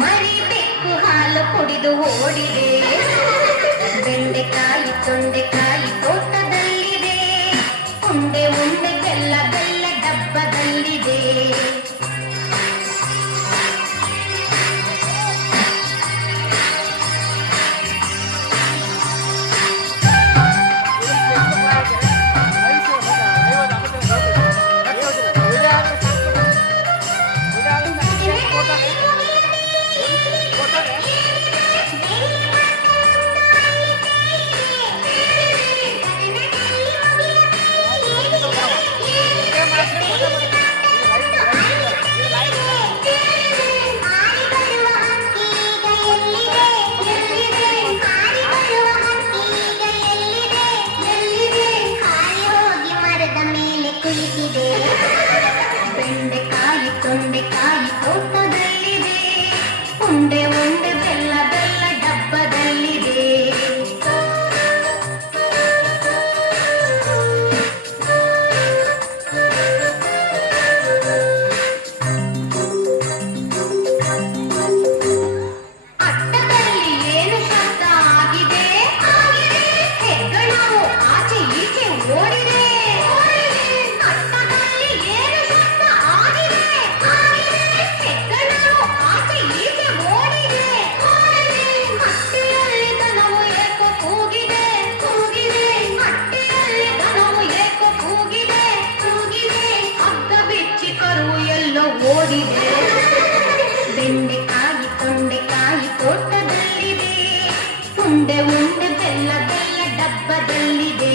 ಮರಿ ಬೆಕ್ಕು ಹಾಲು ಕುಡಿದು ಓಡಿದೆ ಬೆಂಡೆಕಾಯಿ ತೊಂಡೆಕಾಯಿ ತೋಟದಲ್ಲಿದೆ ಉಂಡೆ ಬೆಲ್ಲ ಉಂಡೆ ಉಂಡೆ ಬೆಲ್ಲ ಬೆಲ್ಲ ಡಬ್ಬದಲ್ಲಿದೆ